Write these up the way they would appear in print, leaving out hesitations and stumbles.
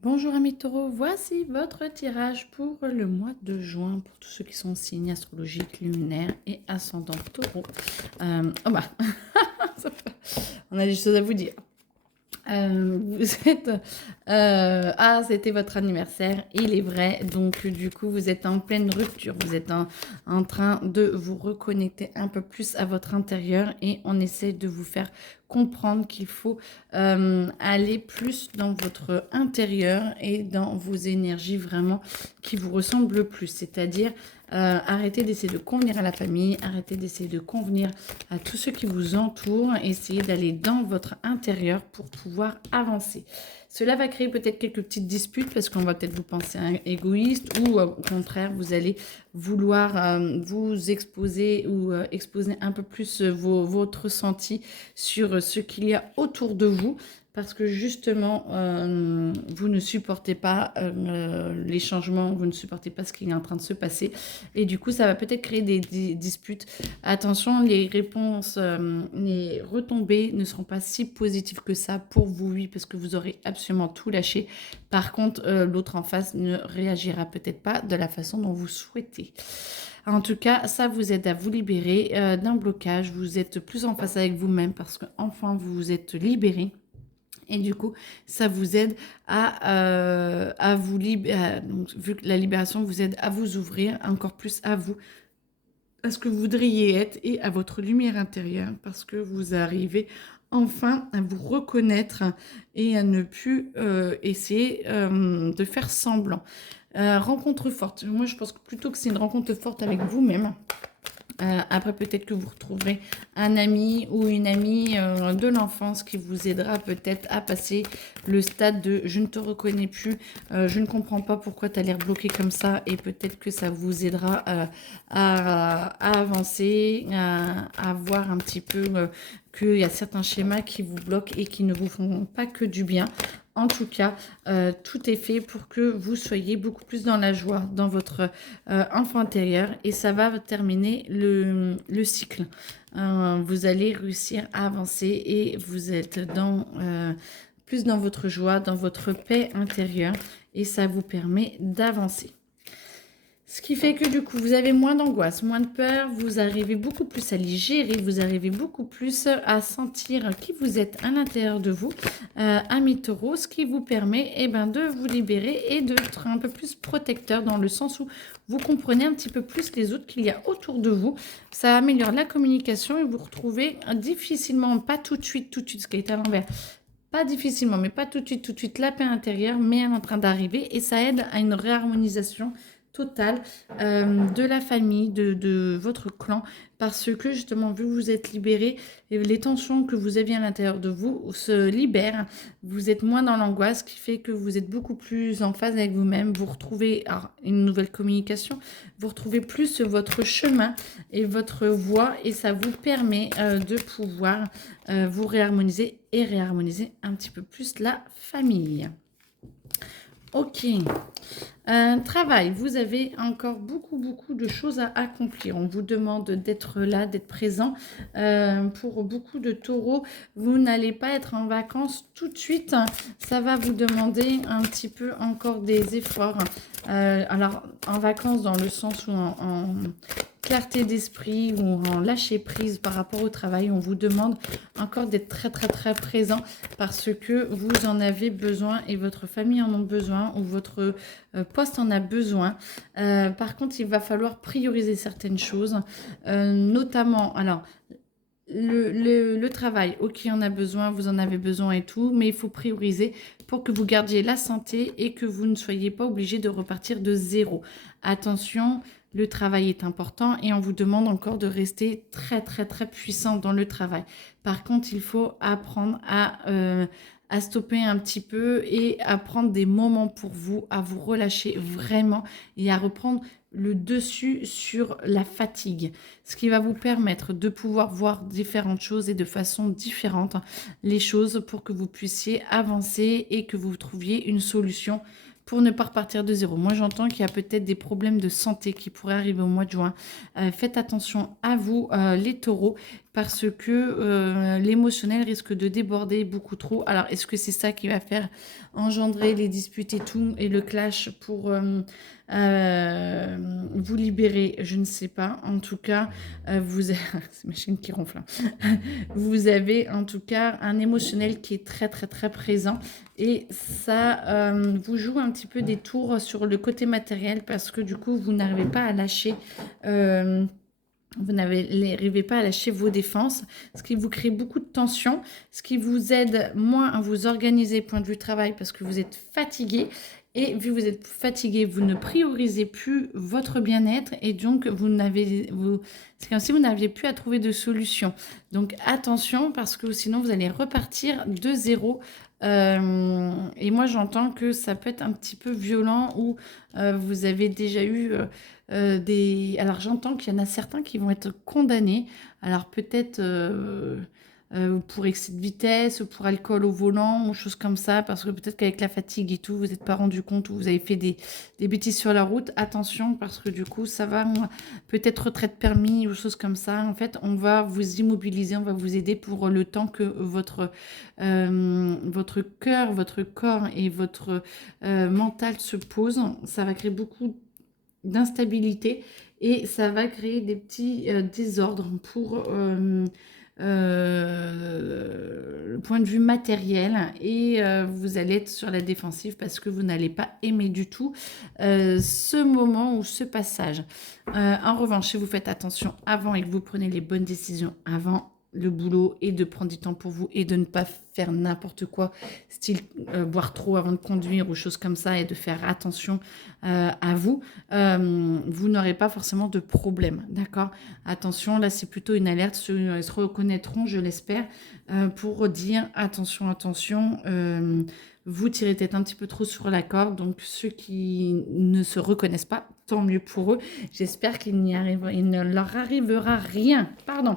Bonjour amis taureaux, voici votre tirage pour le mois de juin pour tous ceux qui sont signes astrologiques, luminaires et ascendant taureau. Oh bah, on a des choses à vous dire. Vous êtes... c'était votre anniversaire, il est vrai. Donc, du coup, vous êtes en pleine rupture. Vous êtes en train de vous reconnecter un peu plus à votre intérieur et on essaie de vous faire comprendre qu'il faut aller plus dans votre intérieur et dans vos énergies vraiment qui vous ressemblent le plus. C'est-à-dire, arrêtez d'essayer de convenir à la famille, arrêtez d'essayer de convenir à tous ceux qui vous entourent, essayez d'aller dans votre intérieur pour pouvoir avancer. Cela va créer peut-être quelques petites disputes parce qu'on va peut-être vous penser égoïste ou au contraire, vous allez vouloir vous exposer ou exposer un peu plus votre ressenti sur ce qu'il y a autour de vous parce que justement, vous ne supportez pas les changements, vous ne supportez pas ce qui est en train de se passer. Et du coup, ça va peut-être créer des disputes. Attention, les réponses, les retombées ne seront pas si positives que ça pour vous, oui, parce que vous aurez absolument tout lâché. Par contre, l'autre en face ne réagira peut-être pas de la façon dont vous souhaitez. En tout cas, ça vous aide à vous libérer d'un blocage. Vous êtes plus en face avec vous-même parce qu'enfin, vous vous êtes libéré. Et du coup, ça vous aide à vous libérer. Donc, vu que la libération vous aide à vous ouvrir encore plus à vous, à ce que vous voudriez être et à votre lumière intérieure parce que vous arrivez enfin à vous reconnaître et à ne plus essayer de faire semblant. Rencontre forte. Moi, je pense que plutôt que c'est une rencontre forte avec vous-même. Après, peut-être que vous retrouverez un ami ou une amie de l'enfance qui vous aidera peut-être à passer le stade de je ne te reconnais plus, je ne comprends pas pourquoi tu as l'air bloqué comme ça et peut-être que ça vous aidera à avancer, à voir un petit peu qu'il y a certains schémas qui vous bloquent et qui ne vous font pas que du bien. En tout cas, tout est fait pour que vous soyez beaucoup plus dans la joie, dans votre enfant intérieur. Et ça va terminer le cycle. Vous allez réussir à avancer et vous êtes plus dans votre joie, dans votre paix intérieure. Et ça vous permet d'avancer. Ce qui fait que du coup, vous avez moins d'angoisse, moins de peur, vous arrivez beaucoup plus à les gérer, vous arrivez beaucoup plus à sentir qui vous êtes à l'intérieur de vous, ami taureau, ce qui vous permet de vous libérer et d'être un peu plus protecteur dans le sens où vous comprenez un petit peu plus les autres qu'il y a autour de vous. Ça améliore la communication et vous retrouvez difficilement, pas tout de suite, ce qui est à l'envers, pas difficilement, mais pas tout de suite, la paix intérieure, mais elle est en train d'arriver et ça aide à une réharmonisation totale de la famille, de votre clan, parce que justement, vu que vous êtes libéré, les tensions que vous aviez à l'intérieur de vous se libèrent, vous êtes moins dans l'angoisse, ce qui fait que vous êtes beaucoup plus en phase avec vous-même, vous retrouvez une nouvelle communication, vous retrouvez plus votre chemin et votre voie, et ça vous permet de pouvoir vous réharmoniser et réharmoniser un petit peu plus la famille. Ok. Travail, vous avez encore beaucoup de choses à accomplir. On vous demande d'être là, d'être présent. Pour beaucoup de taureaux, vous n'allez pas être en vacances tout de suite. Ça va vous demander un petit peu encore des efforts. Alors, en vacances dans le sens où en clarté d'esprit ou en lâcher prise par rapport au travail, on vous demande encore d'être très présent parce que vous en avez besoin et votre famille en a besoin ou votre poste en a besoin. Par contre, il va falloir prioriser certaines choses, notamment, alors, le travail, ok, on a besoin, vous en avez besoin et tout, mais il faut prioriser pour que vous gardiez la santé et que vous ne soyez pas obligé de repartir de zéro. Attention, le travail est important et on vous demande encore de rester très puissant dans le travail. Par contre, il faut apprendre à stopper un petit peu et à prendre des moments pour vous, à vous relâcher vraiment et à reprendre le dessus sur la fatigue, ce qui va vous permettre de pouvoir voir différentes choses et de façon différente les choses pour que vous puissiez avancer et que vous trouviez une solution pour ne pas repartir de zéro. Moi, j'entends qu'il y a peut-être des problèmes de santé qui pourraient arriver au mois de juin. Faites attention à vous, les taureaux, parce que l'émotionnel risque de déborder beaucoup trop. Alors, est-ce que c'est ça qui va faire engendrer les disputes et tout, et le clash pour vous libérer? Je ne sais pas. En tout cas, vous avez... c'est ma chaîne qui ronfle. Vous avez en tout cas un émotionnel qui est très, très, très présent. Et ça vous joue un petit peu des tours sur le côté matériel parce que du coup, vous n'arrivez pas à lâcher... vous n'arrivez pas à lâcher vos défenses, ce qui vous crée beaucoup de tension, ce qui vous aide moins à vous organiser point de vue travail parce que vous êtes fatigué. Et vu que vous êtes fatigué, vous ne priorisez plus votre bien-être et donc c'est comme si vous n'aviez plus à trouver de solution. Donc attention parce que sinon vous allez repartir de zéro. Et moi j'entends que ça peut être un petit peu violent ou vous avez déjà eu Alors j'entends qu'il y en a certains qui vont être condamnés. Alors peut-être pour excès de vitesse, pour alcool au volant ou choses comme ça, parce que peut-être qu'avec la fatigue et tout, vous n'êtes pas rendu compte ou vous avez fait des bêtises sur la route. Attention, parce que du coup, ça va peut-être retraite permis ou choses comme ça. En fait, on va vous immobiliser, on va vous aider pour le temps que votre cœur, votre corps et votre mental se posent. Ça va créer beaucoup d'instabilité et ça va créer des petits désordres pour le point de vue matériel et vous allez être sur la défensive parce que vous n'allez pas aimer du tout ce moment ou ce passage. En revanche, si vous faites attention avant et que vous prenez les bonnes décisions avant le boulot et de prendre du temps pour vous et de ne pas faire n'importe quoi, style boire trop avant de conduire ou choses comme ça et de faire attention à vous, vous n'aurez pas forcément de problème, d'accord? Attention, là c'est plutôt une alerte, ils se reconnaîtront, je l'espère, pour dire attention, attention, vous tirez peut-être un petit peu trop sur la corde, donc ceux qui ne se reconnaissent pas, tant mieux pour eux, j'espère il ne leur arrivera rien, pardon.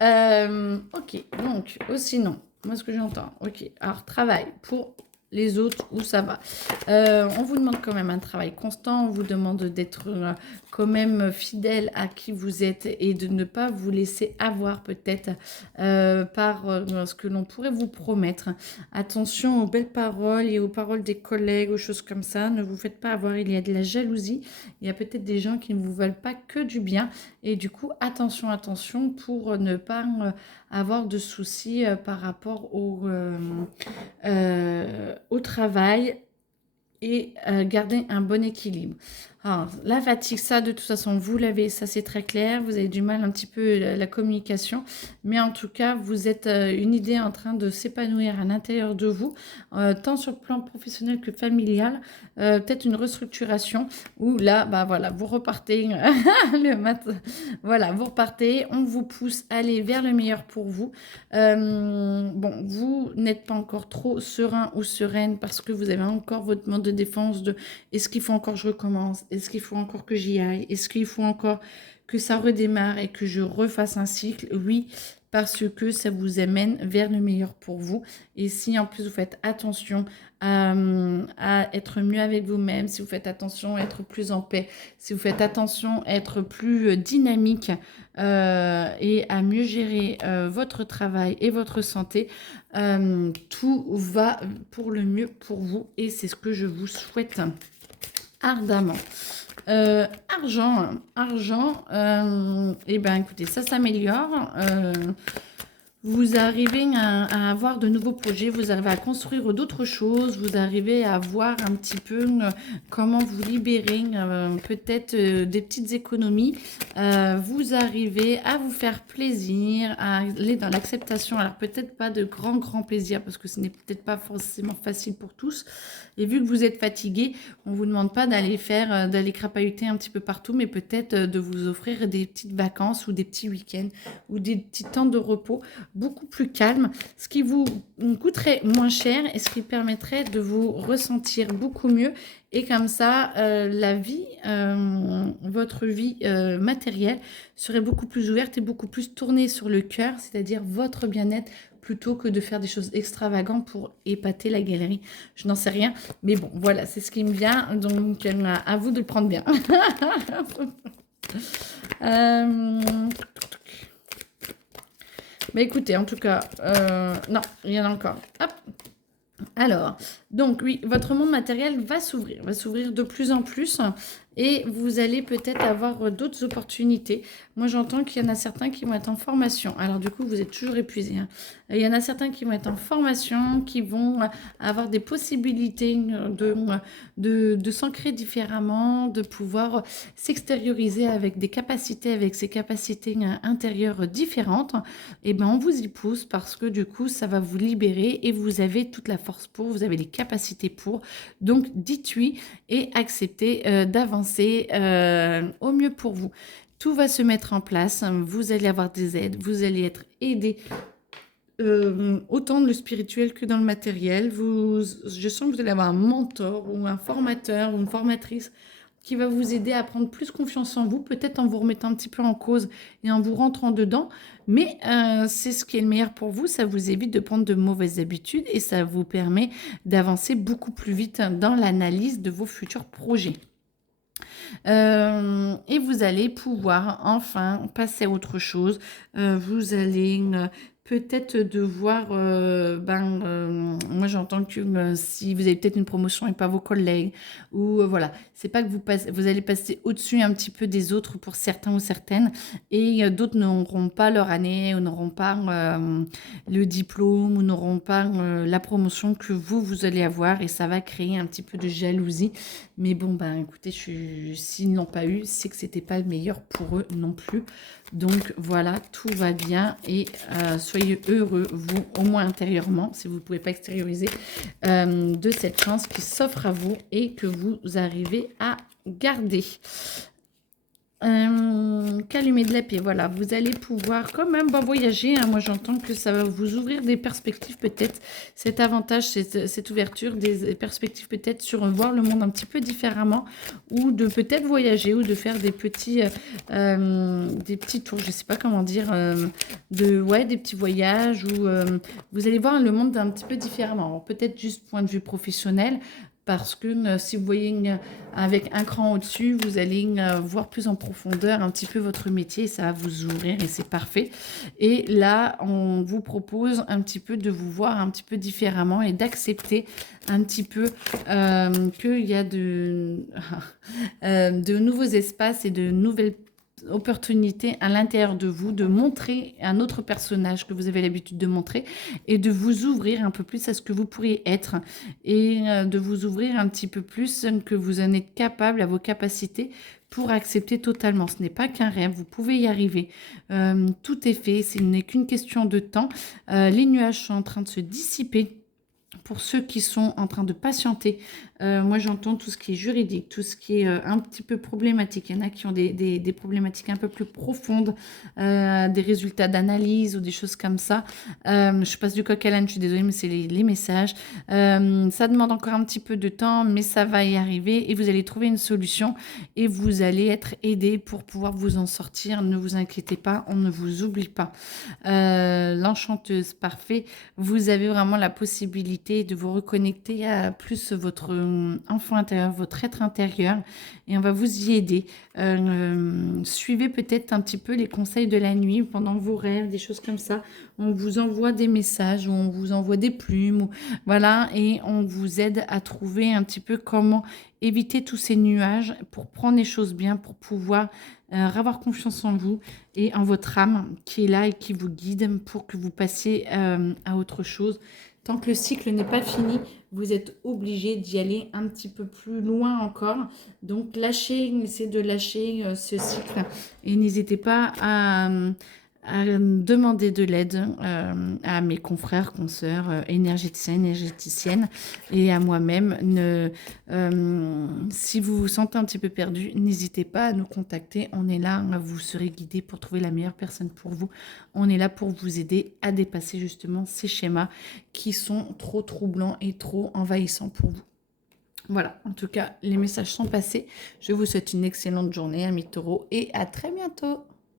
Ok, donc, sinon, moi ce que j'entends, ok, alors travail pour les autres où ça va. On vous demande quand même un travail constant, on vous demande d'être quand même fidèle à qui vous êtes et de ne pas vous laisser avoir peut-être par ce que l'on pourrait vous promettre. Attention aux belles paroles et aux paroles des collègues, aux choses comme ça, ne vous faites pas avoir, il y a de la jalousie, il y a peut-être des gens qui ne vous veulent pas que du bien et du coup attention, attention pour ne pas avoir de soucis par rapport au travail et garder un bon équilibre. Alors, la fatigue, ça, de toute façon, vous l'avez, ça c'est très clair. Vous avez du mal un petit peu la communication, mais en tout cas, vous êtes une idée en train de s'épanouir à l'intérieur de vous, tant sur le plan professionnel que familial. Peut-être une restructuration où là, bah voilà, vous repartez le matin. Voilà, vous repartez, on vous pousse à aller vers le meilleur pour vous. Bon, vous n'êtes pas encore trop serein ou sereine parce que vous avez encore votre mode de défense de est-ce qu'il faut encore que je recommence? Est-ce qu'il faut encore que j'y aille? Est-ce qu'il faut encore que ça redémarre et que je refasse un cycle? Oui, parce que ça vous amène vers le meilleur pour vous. Et si en plus vous faites attention à être mieux avec vous-même, si vous faites attention à être plus en paix, si vous faites attention à être plus dynamique et à mieux gérer votre travail et votre santé, tout va pour le mieux pour vous et c'est ce que je vous souhaite ardemment. Argent, et ben écoutez, ça s'améliore. Vous arrivez à avoir de nouveaux projets, vous arrivez à construire d'autres choses, vous arrivez à voir un petit peu comment vous libérer peut-être des petites économies. Vous arrivez à vous faire plaisir, à aller dans l'acceptation. Alors peut-être pas de grand plaisir parce que ce n'est peut-être pas forcément facile pour tous. Et vu que vous êtes fatigué, on ne vous demande pas d'aller crapahuter un petit peu partout, mais peut-être de vous offrir des petites vacances ou des petits week-ends ou des petits temps de repos beaucoup plus calme, ce qui vous coûterait moins cher et ce qui permettrait de vous ressentir beaucoup mieux. Et comme ça, votre vie matérielle serait beaucoup plus ouverte et beaucoup plus tournée sur le cœur, c'est-à-dire votre bien-être, plutôt que de faire des choses extravagantes pour épater la galerie. Je n'en sais rien, mais bon, voilà, c'est ce qui me vient, donc à vous de le prendre bien. Mais écoutez, en tout cas, non, il y en a encore. Hop. Alors, donc oui, votre monde matériel va s'ouvrir de plus en plus et vous allez peut-être avoir d'autres opportunités. Moi, j'entends qu'il y en a certains qui vont être en formation. Alors, du coup, vous êtes toujours épuisés, hein. Il y en a certains qui vont être en formation, qui vont avoir des possibilités de s'ancrer différemment, de pouvoir s'extérioriser avec des capacités, avec ces capacités intérieures différentes. Et ben, on vous y pousse parce que du coup, ça va vous libérer et vous avez toute la force pour, vous avez les capacités pour. Donc, dites oui et acceptez d'avancer au mieux pour vous. Tout va se mettre en place, vous allez avoir des aides, vous allez être aidé autant dans le spirituel que dans le matériel. Je sens que vous allez avoir un mentor ou un formateur ou une formatrice qui va vous aider à prendre plus confiance en vous, peut-être en vous remettant un petit peu en cause et en vous rentrant dedans. Mais c'est ce qui est le meilleur pour vous. Ça vous évite de prendre de mauvaises habitudes et ça vous permet d'avancer beaucoup plus vite dans l'analyse de vos futurs projets. Et vous allez pouvoir enfin passer à autre chose. Vous allez peut-être devoir, moi j'entends que si vous avez peut-être une promotion et pas vos collègues, ou voilà, c'est pas que vous allez passer au-dessus un petit peu des autres pour certains ou certaines, et d'autres n'auront pas leur année, ou n'auront pas le diplôme, ou n'auront pas la promotion que vous allez avoir, et ça va créer un petit peu de jalousie. Mais bon, ben écoutez, s'ils n'ont pas eu, c'est que c'était pas le meilleur pour eux non plus. Donc voilà, tout va bien et soyez heureux, vous, au moins intérieurement, si vous ne pouvez pas extérioriser, de cette chance qui s'offre à vous et que vous arrivez à garder. Calumet de la paix, voilà, vous allez pouvoir quand même voyager, hein. Moi j'entends que ça va vous ouvrir des perspectives peut-être, cet avantage, cette ouverture, des perspectives peut-être sur voir le monde un petit peu différemment, ou de peut-être voyager, ou de faire des petits tours, je sais pas comment dire, des petits voyages, où vous allez voir le monde un petit peu différemment, peut-être juste point de vue professionnel, parce que si vous voyez avec un cran au-dessus, vous allez voir plus en profondeur un petit peu votre métier, ça va vous ouvrir et c'est parfait. Et là, on vous propose un petit peu de vous voir un petit peu différemment et d'accepter un petit peu qu'il y a de nouveaux espaces et de nouvelles opportunité à l'intérieur de vous, de montrer un autre personnage que vous avez l'habitude de montrer et de vous ouvrir un peu plus à ce que vous pourriez être et de vous ouvrir un petit peu plus que vous en êtes capable à vos capacités pour accepter totalement. Ce n'est pas qu'un rêve, vous pouvez y arriver. Tout est fait, ce n'est qu'une question de temps. Les nuages sont en train de se dissiper. Pour ceux qui sont en train de patienter, moi j'entends tout ce qui est juridique, tout ce qui est un petit peu problématique. Il y en a qui ont des problématiques un peu plus profondes, des résultats d'analyse ou des choses comme ça. Je passe du coq à l'âne, je suis désolée, mais c'est les messages. Ça demande encore un petit peu de temps, mais ça va y arriver et vous allez trouver une solution et vous allez être aidé pour pouvoir vous en sortir. Ne vous inquiétez pas, on ne vous oublie pas. L'enchanteuse, parfait. Vous avez vraiment la possibilité de vous reconnecter à plus votre enfant intérieur, votre être intérieur, et on va vous y aider. Suivez peut-être un petit peu les conseils de la nuit pendant vos rêves, des choses comme ça. On vous envoie des messages, ou on vous envoie des plumes, voilà, et on vous aide à trouver un petit peu comment éviter tous ces nuages pour prendre les choses bien, pour pouvoir avoir confiance en vous et en votre âme qui est là et qui vous guide pour que vous passiez à autre chose. Tant que le cycle n'est pas fini, vous êtes obligé d'y aller un petit peu plus loin encore. Donc, essayez de lâcher ce cycle et n'hésitez pas à demander de l'aide à mes confrères, consoeurs, énergéticiennes et à moi-même. Si vous vous sentez un petit peu perdu, n'hésitez pas à nous contacter. On est là, vous serez guidé pour trouver la meilleure personne pour vous. On est là pour vous aider à dépasser justement ces schémas qui sont trop troublants et trop envahissants pour vous. Voilà, en tout cas, les messages sont passés. Je vous souhaite une excellente journée, amis taureaux, et à très bientôt.